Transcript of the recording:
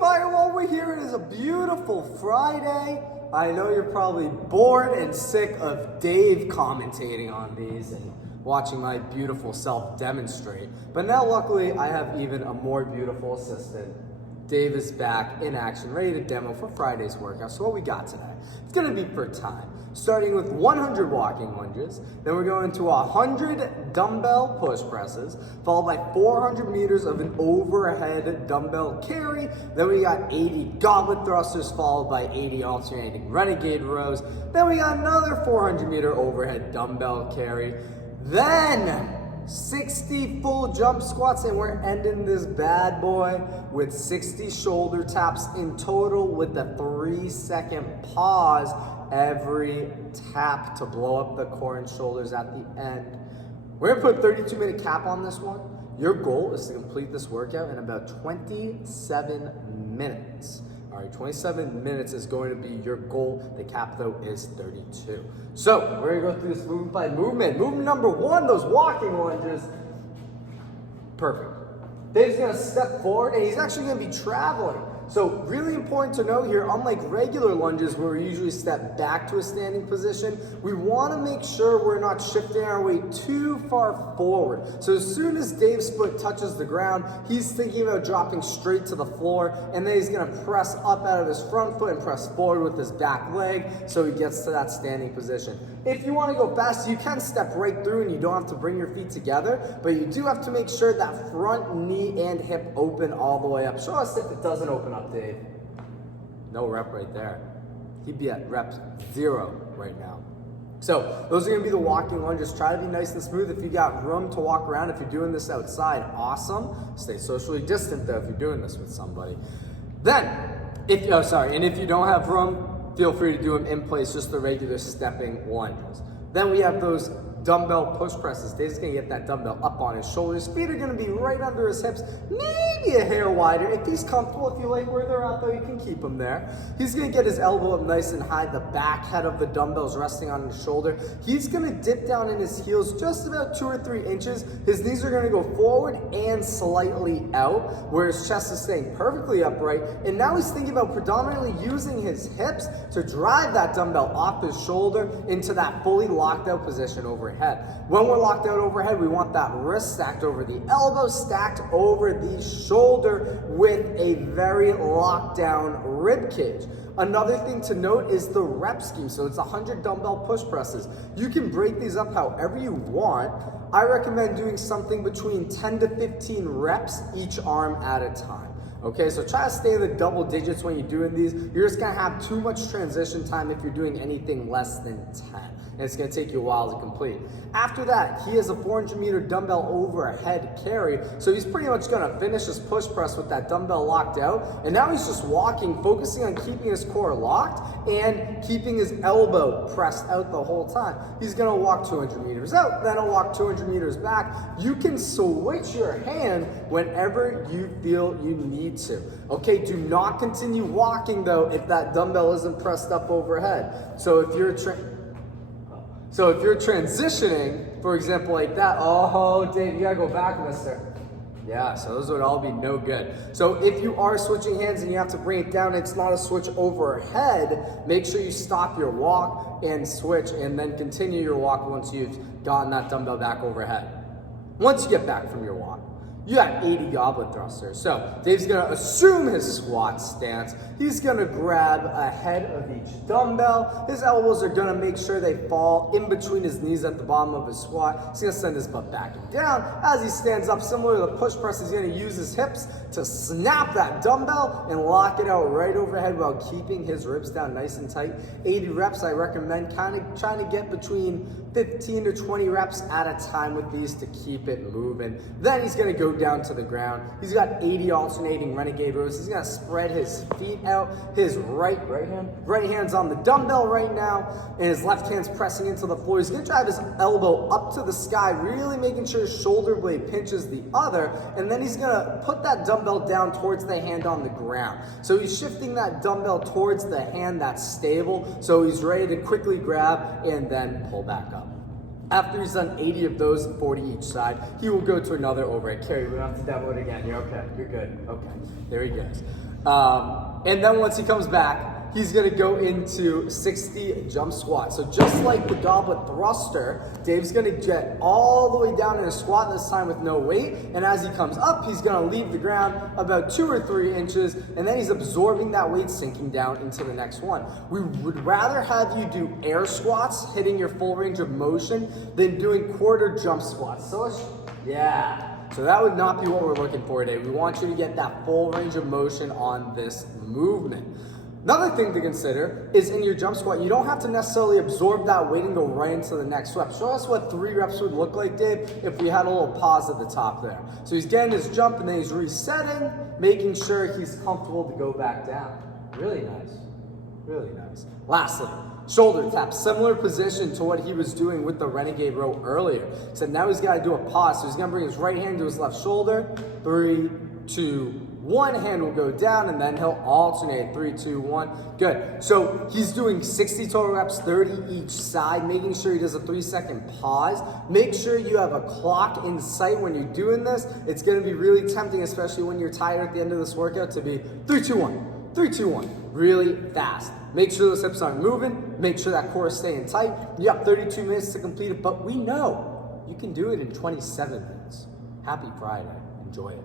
Firewall, we're here. It is a beautiful Friday. I know you're probably bored and sick of Dave commentating on these and watching my beautiful self demonstrate. But now luckily I have even a more beautiful assistant. Dave is back in action, ready to demo for Friday's workout. So what we got today? It's gonna be per time. Starting with 100 walking lunges, then we're going to 100 dumbbell push presses, followed by 400 meters of an overhead dumbbell carry. Then we got 80 goblet thrusters, followed by 80 alternating renegade rows. Then we got another 400 meter overhead dumbbell carry. Then 60 full jump squats, and we're ending this bad boy with 60 shoulder taps in total with a 3-second pause every tap to blow up the core and shoulders at the end. We're gonna put a 32-minute cap on this one. Your goal is to complete this workout in about 27 minutes. All right, 27 minutes is going to be your goal. The cap though is 32. So we're gonna go through this movement by movement. Movement number one, those walking lunges. Perfect. Dave's gonna step forward and he's actually gonna be traveling. So really important to note here, unlike regular lunges where we usually step back to a standing position, we wanna make sure we're not shifting our weight too far forward. So as soon as Dave's foot touches the ground, he's thinking about dropping straight to the floor, and then he's gonna press up out of his front foot and press forward with his back leg so he gets to that standing position. If you wanna go faster, you can step right through and you don't have to bring your feet together, but you do have to make sure that front knee and hip open all the way up. Show us if it doesn't open up, Dave. No rep right there. He'd be at rep 0 right now. So those are gonna be the walking lunges. Try to be nice and smooth. If you got room to walk around, if you're doing this outside, awesome. Stay socially distant though if you're doing this with somebody. Then, if you don't have room, feel free to do them in place, just the regular stepping lunges. Then we have those dumbbell push presses. Dave's gonna get that dumbbell up on his shoulders. Feet are gonna be right under his hips, maybe a hair wider. If he's comfortable, if you like where they're at though, you can keep them there. He's gonna get his elbow up nice and high, the back head of the dumbbells resting on his shoulder. He's gonna dip down in his heels just about 2 or 3 inches. His knees are gonna go forward and slightly out, where his chest is staying perfectly upright. And now he's thinking about predominantly using his hips to drive that dumbbell off his shoulder into that fully locked out position overhead. When we're locked out overhead, we want that wrist stacked over the elbow, stacked over the shoulder with a very locked down rib cage. Another thing to note is the rep scheme. So it's 100 dumbbell push presses. You can break these up however you want. I recommend doing something between 10 to 15 reps each arm at a time. Okay, so try to stay in the double digits when you're doing these. You're just gonna have too much transition time if you're doing anything less than 10. And it's gonna take you a while to complete. After that, he has a 400 meter dumbbell overhead carry. So he's pretty much gonna finish his push press with that dumbbell locked out. And now he's just walking, focusing on keeping his core locked and keeping his elbow pressed out the whole time. He's gonna walk 200 meters out, then he'll walk 200 meters back. You can switch your hand whenever you feel you need to. Okay, do not continue walking though if that dumbbell isn't pressed up overhead. So if you're transitioning, for example, like that, oh, Dave, you gotta go back, mister. Yeah, so those would all be no good. So if you are switching hands and you have to bring it down, it's not a switch overhead, make sure you stop your walk and switch and then continue your walk once you've gotten that dumbbell back overhead. Once you get back from your walk, you got 80 goblet thrusters. So Dave's gonna assume his squat stance. He's gonna grab a head of each dumbbell. His elbows are gonna make sure they fall in between his knees at the bottom of his squat. He's gonna send his butt back and down. As he stands up, similar to the push press, he's gonna use his hips to snap that dumbbell and lock it out right overhead while keeping his ribs down nice and tight. 80 reps, I recommend kind of trying to get between 15 to 20 reps at a time with these to keep it moving. Then he's gonna go down to the ground. He's got 80 alternating renegade rows. He's gonna spread his feet out. His right hand's on the dumbbell right now, and his left hand's pressing into the floor. He's gonna drive his elbow up to the sky, really making sure his shoulder blade pinches the other, and then he's gonna put that dumbbell down towards the hand on the ground. So he's shifting that dumbbell towards the hand that's stable, so he's ready to quickly grab and then pull back up. After he's done 80 of those, 40 each side, he will go to another overhead carry. We don't have to demo it again. You're okay. You're good. Okay. There he goes. And then once he comes back, he's gonna go into 60 jump squats. So just like the goblet thruster, Dave's gonna get all the way down in a squat, this time with no weight. And as he comes up, he's gonna leave the ground about 2 or 3 inches, and then he's absorbing that weight, sinking down into the next one. We would rather have you do air squats, hitting your full range of motion, than doing quarter jump squats. So so that would not be what we're looking for today. We want you to get that full range of motion on this movement. Another thing to consider is in your jump squat, you don't have to necessarily absorb that weight and go right into the next rep. Show us what 3 reps would look like, Dave, if we had a little pause at the top there. So he's getting his jump and then he's resetting, making sure he's comfortable to go back down. Really nice, really nice. Lastly, shoulder tap, similar position to what he was doing with the Renegade row earlier. Except now he's got to do a pause. So he's going to bring his right hand to his left shoulder. 3, 2, 1. Hand will go down and then he'll alternate. 3, 2, 1. Good. So he's doing 60 total reps, 30 each side, making sure he does a 3-second pause. Make sure you have a clock in sight when you're doing this. It's going to be really tempting, especially when you're tired at the end of this workout, to be 3, 2, 1, 3, 2, 1, really fast. Make sure those hips aren't moving. Make sure that core is staying tight. You have 32 minutes to complete it, but we know you can do it in 27 minutes. Happy Friday. Enjoy it.